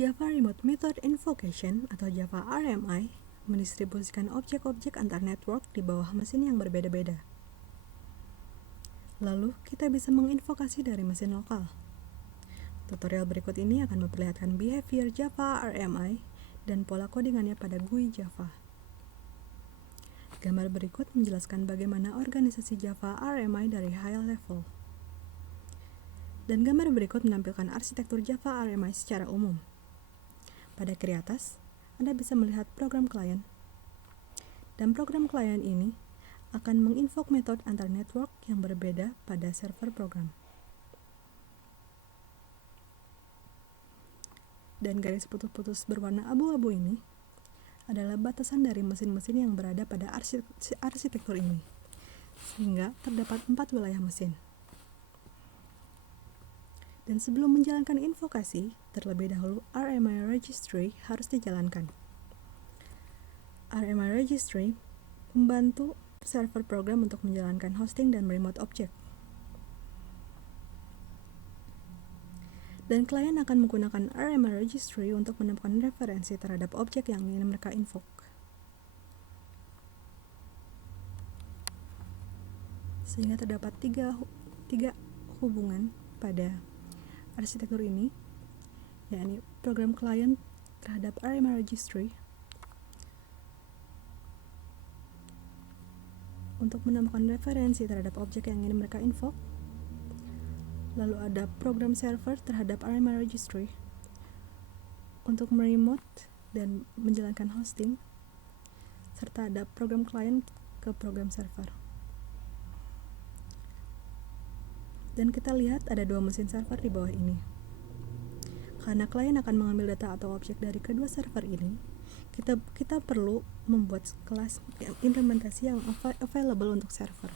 Java Remote Method Invocation atau Java RMI mendistribusikan objek-objek antar network di bawah mesin yang berbeda-beda. Lalu, kita bisa menginvokasi dari mesin lokal. Tutorial berikut ini akan memperlihatkan behavior Java RMI dan pola kodingannya pada GUI Java. Gambar berikut menjelaskan bagaimana organisasi Java RMI dari high level. Dan gambar berikut menampilkan arsitektur Java RMI secara umum. Pada kiri atas, Anda bisa melihat program klien. Dan program klien ini akan menginvoke metode antar network yang berbeda pada server program. Dan garis putus-putus berwarna abu-abu ini adalah batasan dari mesin-mesin yang berada pada arsitektur ini, sehingga terdapat 4 wilayah mesin. Dan sebelum menjalankan invokasi, terlebih dahulu RMI Registry harus dijalankan. RMI Registry membantu server program untuk menjalankan hosting dan remote object. Dan klien akan menggunakan RMI Registry untuk menemukan referensi terhadap objek yang ingin mereka invoke. Sehingga terdapat tiga hubungan pada arsitektur ini, yakni program klien terhadap RMI Registry untuk menemukan referensi terhadap objek yang ingin mereka invoke. Lalu ada program server terhadap RMI Registry untuk meremote dan menjalankan hosting, serta ada program klien ke program server. Dan kita lihat ada 2 mesin server di bawah ini. Karena klien akan mengambil data atau objek dari kedua server ini, kita perlu membuat kelas implementasi yang available untuk server.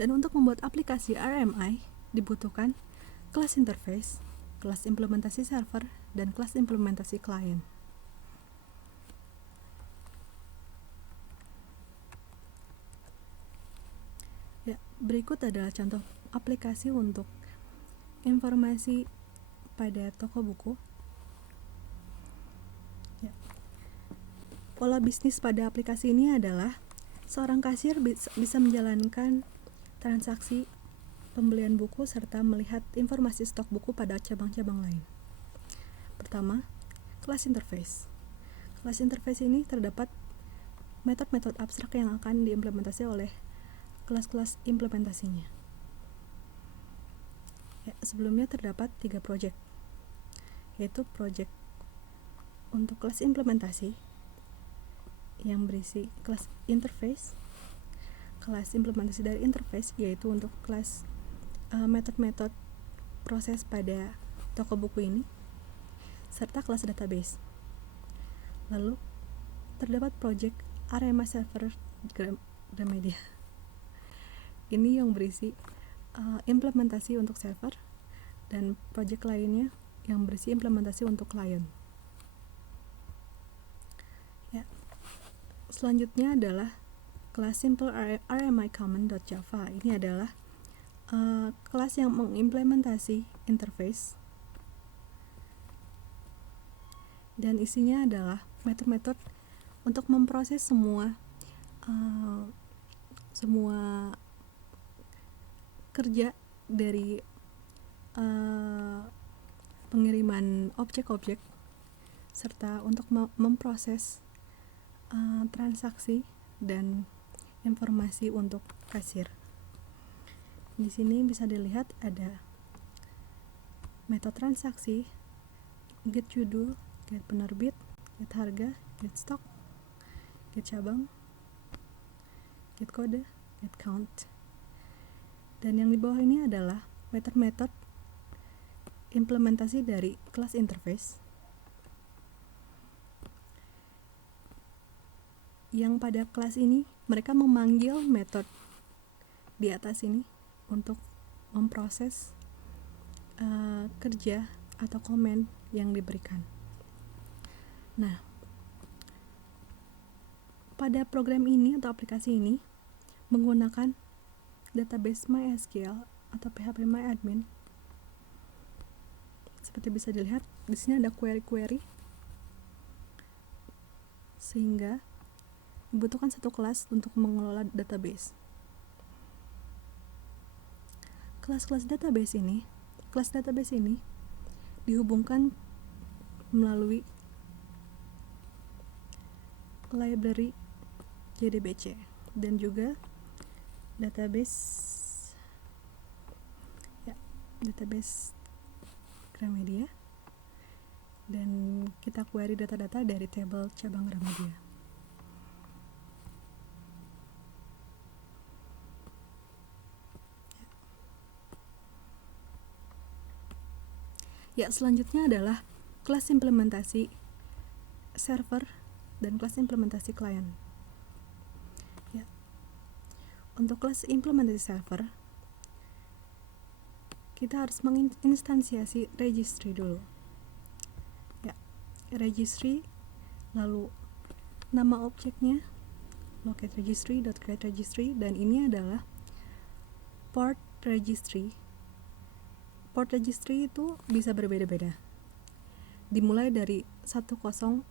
Dan untuk membuat aplikasi RMI dibutuhkan kelas interface, kelas implementasi server, dan kelas implementasi klien. Ya, berikut adalah contoh aplikasi untuk informasi pada toko buku. Ya. Pola bisnis pada aplikasi ini adalah seorang kasir bisa menjalankan transaksi pembelian buku serta melihat informasi stok buku pada cabang-cabang lain. Pertama, kelas interface. Kelas interface ini terdapat metode-metode abstrak yang akan diimplementasi oleh kelas-kelas implementasinya. Ya, sebelumnya terdapat 3 project, yaitu project untuk kelas implementasi yang berisi kelas interface, kelas implementasi dari interface yaitu untuk kelas metode-metode proses pada toko buku ini, serta kelas database. Lalu terdapat project RMI Server Gramedia. Ini yang berisi implementasi untuk server, dan project lainnya yang berisi implementasi untuk klien. Ya. Selanjutnya adalah kelas simple RMI common.java. Ini adalah kelas yang mengimplementasi interface, dan isinya adalah metode-metode untuk memproses semua kerja dari pengiriman objek-objek, serta untuk memproses transaksi dan informasi untuk kasir. Di sini bisa dilihat ada metode transaksi, get judul, get penerbit, get harga, get stok, get cabang, get kode, get count. Dan yang di bawah ini adalah metode-metode implementasi dari kelas interface yang pada kelas ini mereka memanggil metode di atas ini untuk memproses kerja atau komen yang diberikan. Nah, pada program ini atau aplikasi ini menggunakan database MySQL atau PHP MyAdmin Seperti bisa dilihat, di sini ada query-query, sehingga dibutuhkan satu kelas untuk mengelola database. Kelas database ini dihubungkan melalui library JDBC dan juga database Gramedia, dan kita query data-data dari tabel cabang Gramedia. Selanjutnya adalah kelas implementasi server dan kelas implementasi klien. Untuk kelas implementasi server, kita harus menginstansiasi registry dulu. Registry, lalu nama objeknya locate registry.create registry, dan ini adalah port registry. Port registry itu bisa berbeda-beda, dimulai dari 1044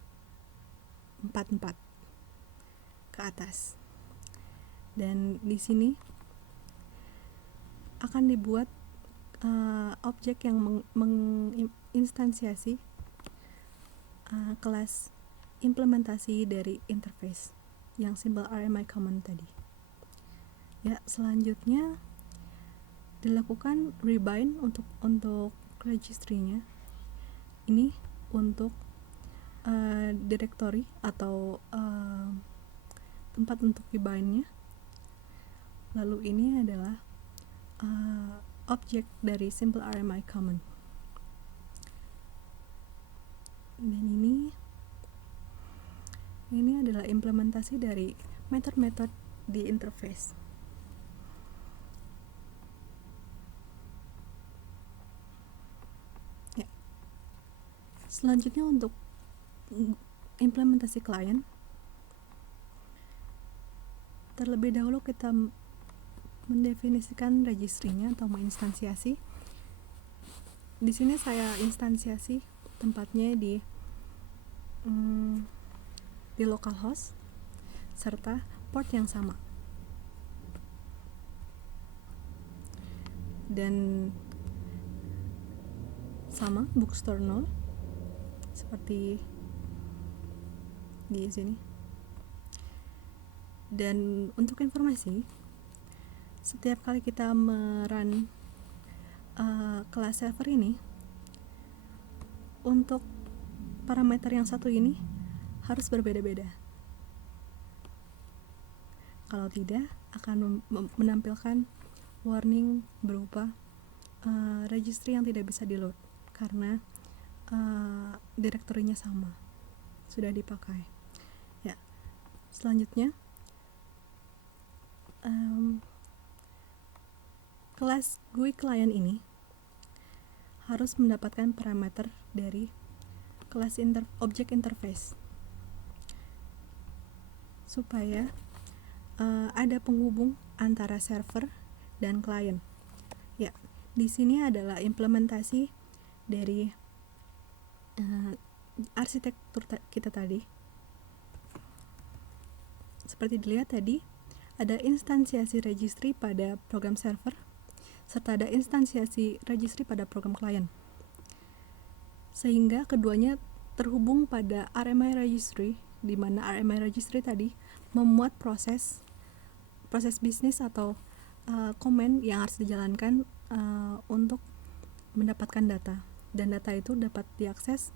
ke atas, dan di sini akan dibuat objek yang menginstansiasi kelas implementasi dari interface yang simbol RMI common tadi. Selanjutnya dilakukan rebind untuk registry-nya. Ini untuk directory atau tempat untuk dibind-nya. Lalu ini adalah objek dari simple RMI common. Dan ini adalah implementasi dari method-method di interface. Selanjutnya untuk implementasi klien, terlebih dahulu kita mendefinisikan registry-nya atau menginstansiasi. Di sini saya instansiasi tempatnya di localhost serta port yang sama. Dan sama bookstore 0 seperti di sini. Dan untuk informasi, setiap kali kita merun kelas server ini, untuk parameter yang satu ini harus berbeda-beda. Kalau tidak, akan menampilkan warning berupa registry yang tidak bisa di-load karena direktorinya sama, sudah dipakai. Selanjutnya, kelas GUI client ini harus mendapatkan parameter dari kelas object interface supaya ada penghubung antara server dan klien. Di sini adalah implementasi dari arsitektur kita tadi. Seperti dilihat tadi, ada instansiasi registry pada program server serta ada instansiasi registry pada program klien, sehingga keduanya terhubung pada RMI registry, di mana RMI registry tadi memuat proses bisnis atau komen yang harus dijalankan untuk mendapatkan data, dan data itu dapat diakses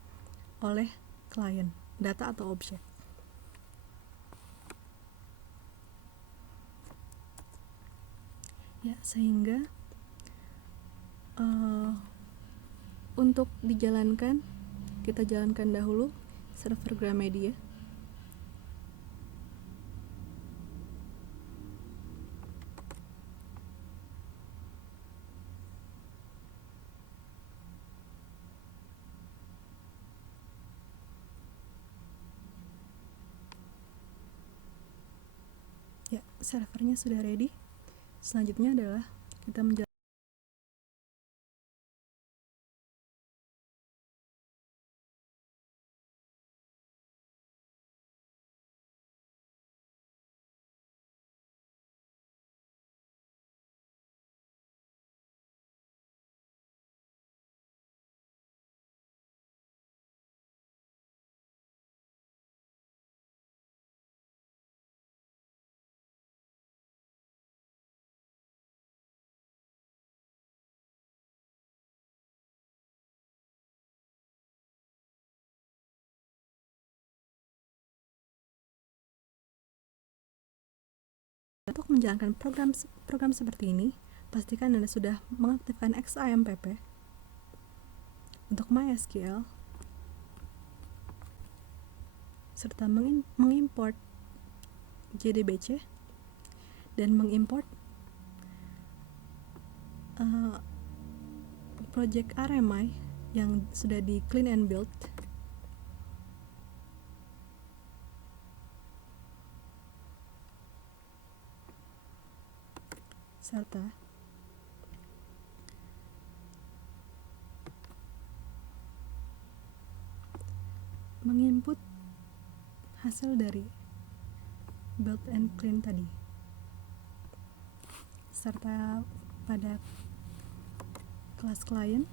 oleh klien, data atau objek. Sehingga untuk dijalankan, kita jalankan dahulu server Gramedia. Servernya sudah ready. Selanjutnya adalah kita menjalankan menjalankan program seperti ini, pastikan Anda sudah mengaktifkan XAMPP. Untuk MySQL, serta mengimport JDBC dan mengimport project RMI yang sudah di clean and build, serta menginput hasil dari build and clean tadi, serta pada kelas klien